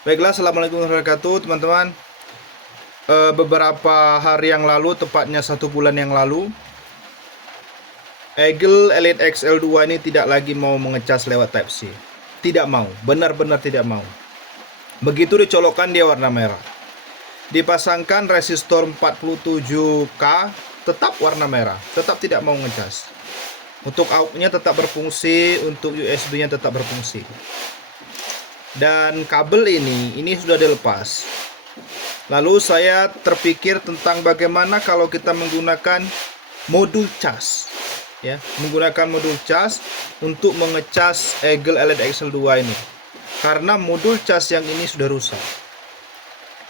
Baiklah, assalamualaikum warahmatullahi wabarakatuh, teman-teman. Beberapa hari yang lalu, tepatnya 1 bulan yang lalu, Eagle Elite XL2 ini tidak lagi mau mengecas lewat Type-C. Tidak mau, benar-benar tidak mau. Begitu dicolokkan dia warna merah. Dipasangkan resistor 47K, tetap warna merah, tetap tidak mau ngecas. Untuk AUX-nya tetap berfungsi, untuk USB-nya tetap berfungsi. Dan kabel ini sudah dilepas. Lalu saya terpikir tentang bagaimana kalau kita menggunakan modul cas, ya, menggunakan modul cas untuk mengecas Eagle Elite XL2 ini. Karena modul cas yang ini sudah rusak.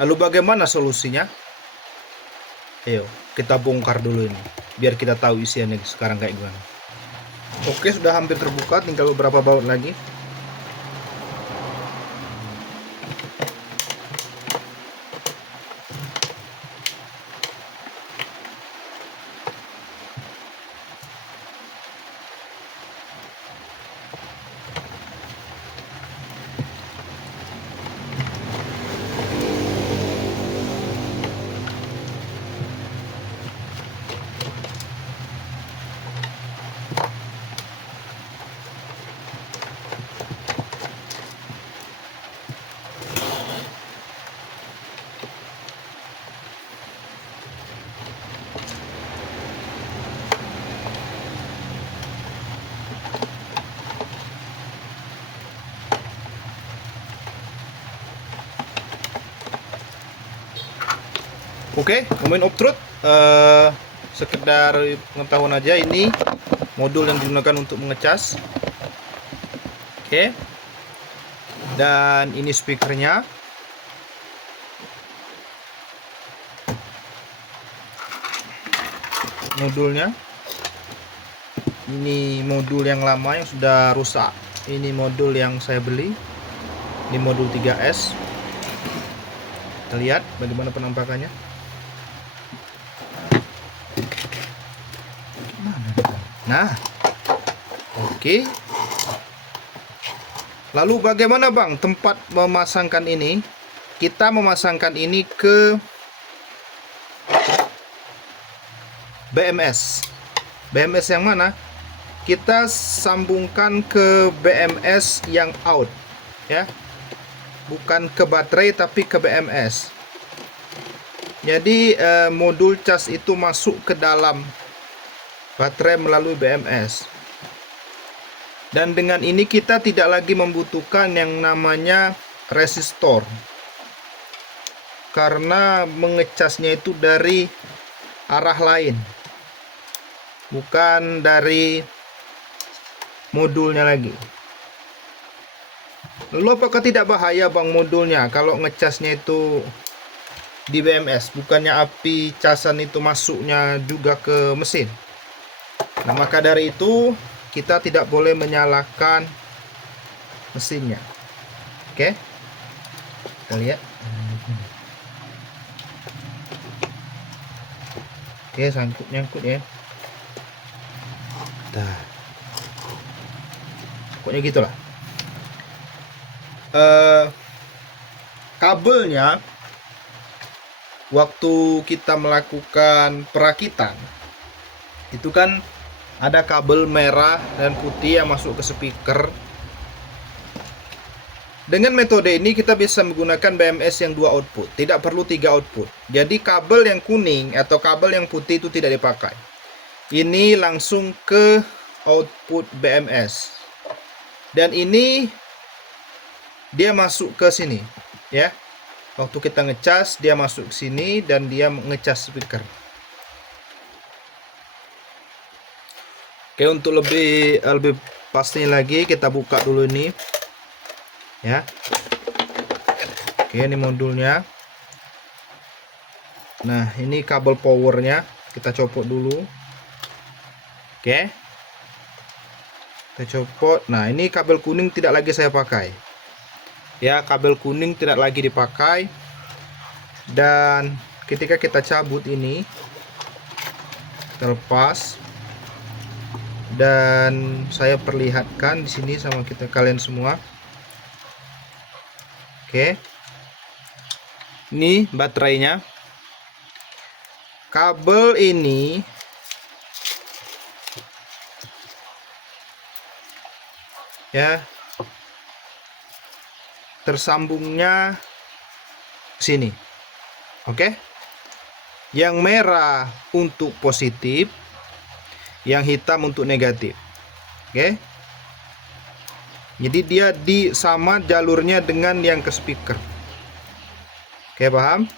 Lalu bagaimana solusinya? Ayo, kita bongkar dulu ini, biar kita tahu isiannya sekarang kayak gimana. Oke, sudah hampir terbuka, tinggal beberapa baut lagi. Oke, moment of truth. Sekedar pengetahuan aja, ini modul yang digunakan untuk mengecas. Oke. Dan ini speakernya. Modulnya. Ini modul yang lama yang sudah rusak. Ini modul yang saya beli. Ini modul 3S. Kita lihat bagaimana penampakannya. Nah, oke. Lalu bagaimana Bang tempat memasangkan ini? Kita memasangkan ini ke BMS. BMS yang mana? Kita sambungkan ke BMS yang out, ya. Bukan ke baterai tapi ke BMS. Jadi modul cas itu masuk ke dalam baterai melalui BMS. Dan dengan ini kita tidak lagi membutuhkan yang namanya resistor, karena mengecasnya itu dari arah lain, bukan dari modulnya lagi. Lalu apakah tidak bahaya Bang modulnya kalau ngecasnya itu di BMS? Bukannya api casan itu masuknya juga ke mesin? Nah, maka dari itu kita tidak boleh menyalakan mesinnya. Oke, kita lihat. Oke, nyangkut ya. Nah, pokoknya gitulah. Kabelnya waktu kita melakukan perakitan itu kan ada kabel merah dan putih yang masuk ke speaker. Dengan metode ini kita bisa menggunakan BMS yang 2 output, tidak perlu 3 output. Jadi kabel yang kuning atau kabel yang putih itu tidak dipakai. Ini langsung ke output BMS. Dan ini dia masuk ke sini, ya. Waktu kita ngecas dia masuk ke sini dan dia ngecas speaker. Oke, untuk lebih pastinya lagi kita buka dulu ini, ya. Oke, ini modulnya. Nah, ini kabel powernya kita copot dulu. Oke, kita copot. Nah, ini kabel kuning tidak lagi saya pakai, ya. Kabel kuning tidak lagi dipakai. Dan ketika kita cabut ini, terlepas. Dan saya perlihatkan di sini sama kalian semua. Oke, Ini baterainya. Kabel ini ya tersambungnya sini. Oke. Yang merah untuk positif, yang hitam untuk negatif. Oke. Jadi dia sama jalurnya dengan yang ke speaker. Oke, paham?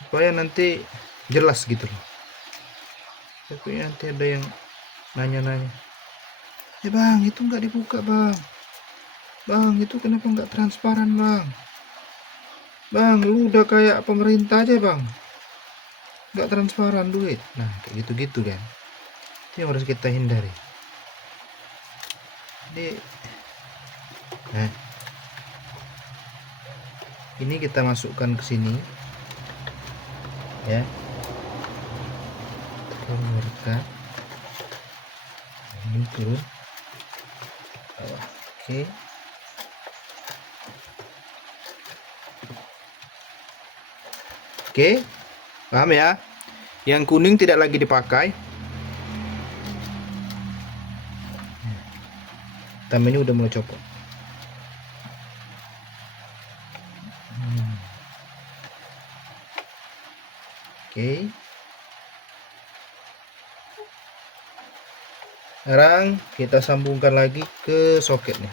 Supaya nanti jelas gitu loh. Tapi nanti ada yang nanya-nanya, bang, itu nggak dibuka bang. Bang, itu kenapa nggak transparan bang? Bang, lu udah kayak pemerintah aja bang, nggak transparan duit. Nah, kayak gitu-gitu kan. Itu yang harus kita hindari. Jadi, nah, ini kita masukkan ke sini, ya. Keluarkan. Ini turun. Oke. Oke, paham ya? Yang kuning tidak lagi dipakai. Hitam ini udah mulai copot. Oke. Sekarang kita sambungkan lagi ke soketnya.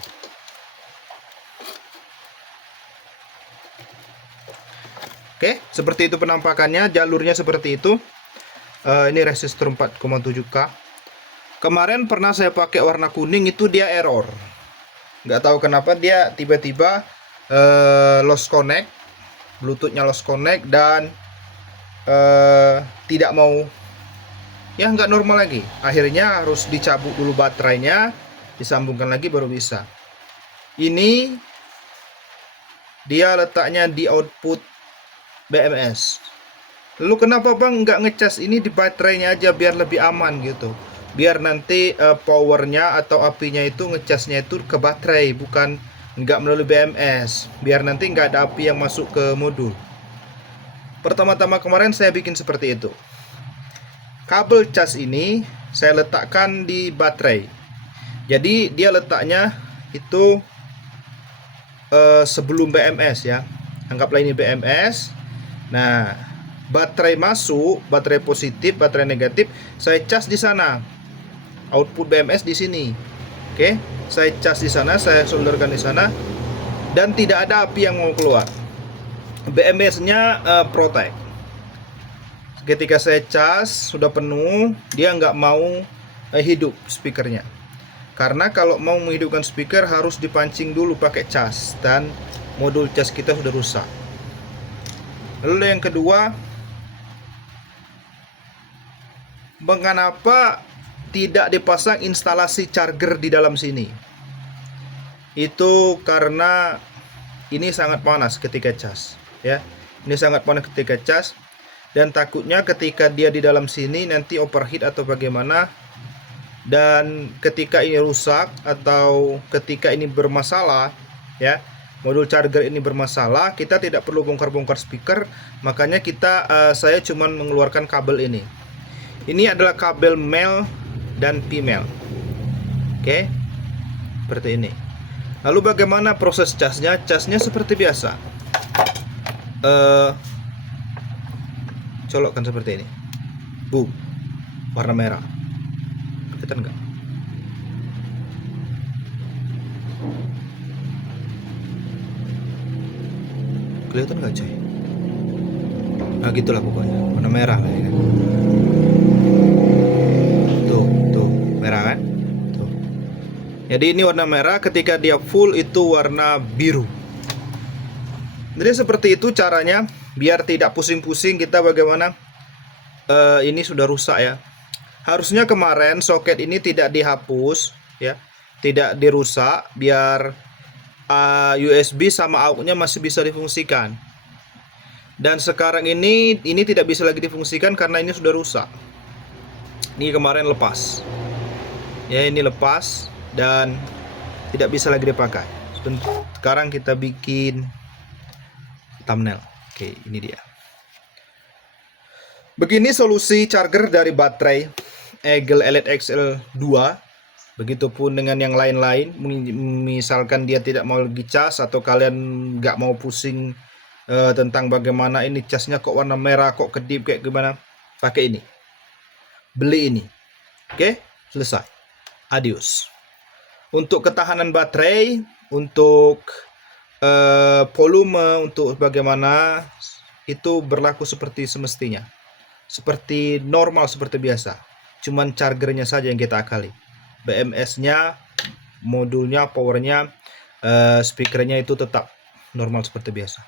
Oke, seperti itu penampakannya, jalurnya seperti itu. Ini resistor 4,7K. Kemarin pernah saya pakai warna kuning, itu dia error. Nggak tahu kenapa dia tiba-tiba lost connect, Bluetoothnya lost connect dan tidak mau, ya nggak normal lagi. Akhirnya harus dicabut dulu baterainya, disambungkan lagi baru bisa. Ini dia letaknya di output BMS. Lalu kenapa bang nggak ngecas ini di baterainya aja biar lebih aman gitu, biar nanti powernya atau apinya itu ngecasnya itu ke baterai, bukan nggak melalui BMS, biar nanti nggak ada api yang masuk ke modul. Pertama-tama kemarin saya bikin seperti itu. Kabel cas ini saya letakkan di baterai, jadi dia letaknya itu sebelum BMS ya, anggaplah ini BMS. Nah, baterai masuk, baterai positif, baterai negatif, saya cas di sana. Output BMS di sini. Oke, saya cas di sana, saya solderkan di sana, dan tidak ada api yang mau keluar. BMS-nya protect. Ketika saya cas sudah penuh, dia nggak mau hidup speakernya. Karena kalau mau menghidupkan speaker harus dipancing dulu pakai cas, dan modul cas kita sudah rusak. Lalu yang kedua, mengapa tidak dipasang instalasi charger di dalam sini? Itu karena ini sangat panas ketika cas, ya. Ini sangat panas ketika cas, dan takutnya ketika dia di dalam sini nanti overheat atau bagaimana, dan ketika ini rusak atau ketika ini bermasalah, ya, modul charger ini bermasalah, kita tidak perlu bongkar-bongkar speaker. Makanya saya cuman mengeluarkan kabel ini. Ini adalah kabel male dan female. Oke, seperti ini. Lalu bagaimana proses casnya? Casnya seperti biasa. Colokkan seperti ini. Warna merah. Kelihatan nggak? Kelihatan nggak coy? Nah gitulah pokoknya, warna merah lah ya kan. Tuh merah kan? Tuh. Jadi ini warna merah, ketika dia full itu warna biru. Jadi seperti itu caranya, biar tidak pusing-pusing kita bagaimana. Ini sudah rusak ya. Harusnya kemarin soket ini tidak dihapus ya, tidak dirusak, biar USB sama AUX-nya masih bisa difungsikan. Dan sekarang ini tidak bisa lagi difungsikan karena ini sudah rusak. Ini kemarin lepas. Ya, ini lepas dan tidak bisa lagi dipakai. Sekarang kita bikin thumbnail. Oke, ini dia. Begini solusi charger dari baterai Eagle Elite XL2. Begitupun dengan yang lain-lain. Misalkan dia tidak mau lagi cas, atau kalian nggak mau pusing tentang bagaimana ini casnya kok warna merah, kok kedip kayak gimana, pakai ini. Beli ini. Oke, selesai. Adios. Untuk ketahanan baterai, untuk volume, untuk bagaimana, itu berlaku seperti semestinya. Seperti normal, seperti biasa. Cuman chargernya saja yang kita akali. BMS-nya, modulnya, powernya, speakernya itu tetap normal seperti biasa.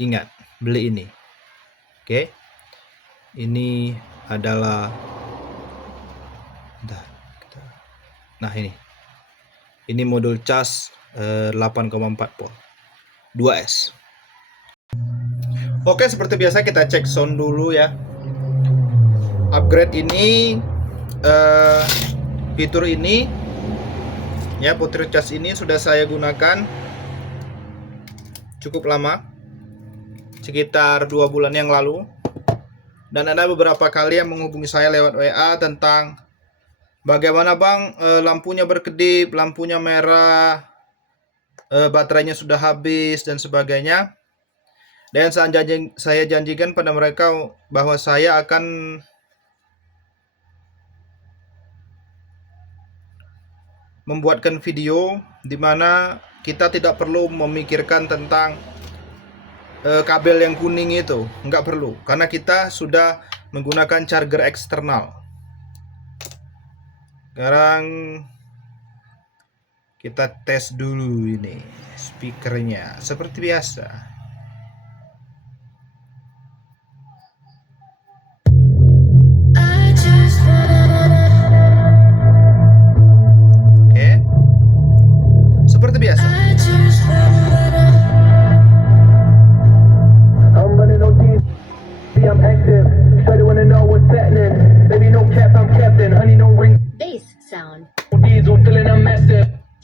Ingat, beli ini. Oke. Ini adalah nah ini modul cas 8,4 volt 2S. Oke, seperti biasa kita cek sound dulu ya. Upgrade ini fitur ini ya, putri cas ini sudah saya gunakan cukup lama, sekitar 2 bulan yang lalu, dan ada beberapa kali yang menghubungi saya lewat WA tentang bagaimana bang, lampunya berkedip, lampunya merah, baterainya sudah habis dan sebagainya. Dan saya janjikan pada mereka bahwa saya akan membuatkan video di mana kita tidak perlu memikirkan tentang kabel yang kuning itu, nggak perlu, karena kita sudah menggunakan charger eksternal. Sekarang kita tes dulu ini speakernya seperti biasa. Seperti biasa. Bass sound.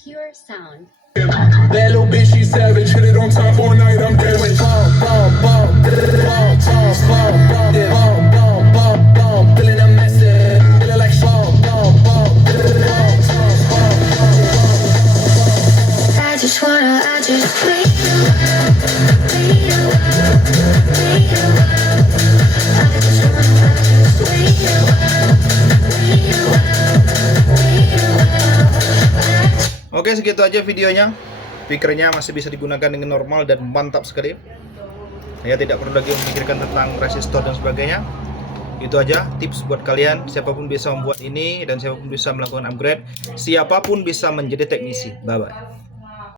Pure sound. That little bitch, she savage. Hit it on top all night. I'm damaged. Bomb, bomb, bomb, bomb, bomb, bomb, bomb, bomb, bomb, bomb. Feeling a message. Feeling like bomb, bomb, bomb, bomb, bomb, bomb. I just wanna wait a while, wait a while, wait a while. I just wanna wait a while, wait a while, wait a while. Oke, segitu aja videonya. Speakernya masih bisa digunakan dengan normal dan mantap sekali. Saya tidak perlu lagi memikirkan tentang resistor dan sebagainya. Itu aja tips buat kalian. Siapapun bisa membuat ini dan siapapun bisa melakukan upgrade. Siapapun bisa menjadi teknisi. Bye bye.